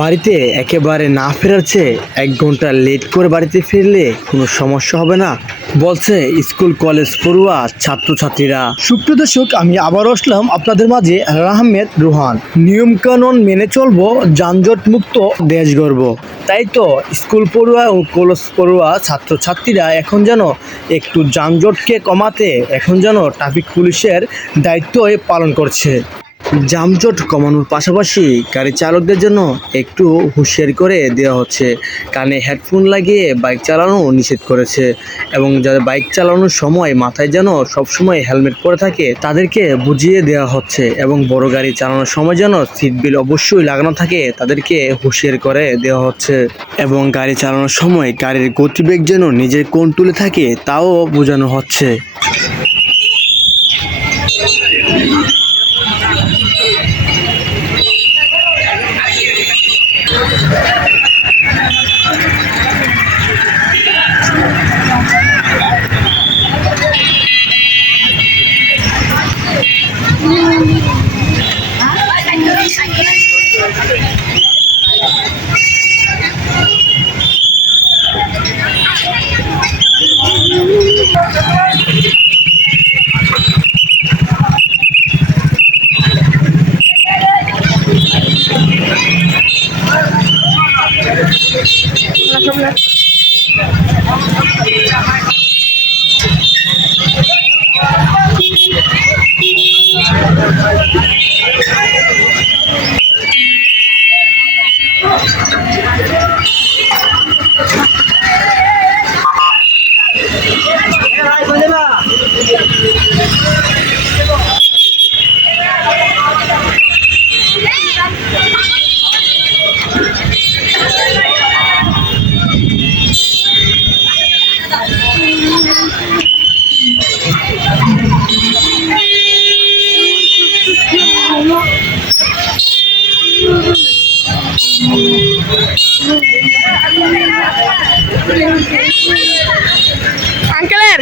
বাড়িতে একেবারে না ফেরার চেয়ে ১ ঘন্টা লেট করে বাড়িতে ফিরলে কোনো সমস্যা হবে না, বলছে স্কুল কলেজ পড়ুয়া ছাত্রছাত্রীরা। সুপ্রিয় দর্শক, আমি আবারও আসলাম আপনাদের মাঝে আহমেদ রোহান। নিয়মকানুন মেনে চলবো, যানজট মুক্ত দেশ গড়ব। তাই তো স্কুল পড়ুয়া ও কলেজ পড়ুয়া ছাত্রছাত্রীরা এখন যেন একটু যানজটকে কমাতে এখন যেন ট্রাফিক পুলিশের দায়িত্বই পালন করছে। যানজট কমানোর পাশাপাশি গাড়ি চালকদের জন্য একটু হুঁশিয়ারি করে দেওয়া হচ্ছে। কানে হেডফোন লাগিয়ে বাইক চালানো নিষেধ করেছে এবং যাদের বাইক চালানোর সময় মাথায় যেন সবসময় হেলমেট পরে থাকে তাদেরকে বুঝিয়ে দেওয়া হচ্ছে এবং বড় গাড়ি চালানোর সময় যেন সিট বেল্ট অবশ্যই লাগানো থাকে তাদেরকে হুঁশিয়ারি করে দেওয়া হচ্ছে এবং গাড়ি চালানোর সময় গাড়ির গতিবেগ যেন নিজের কন্ট্রোলে থাকে তাও বোঝানো হচ্ছে। আঙ্কেলের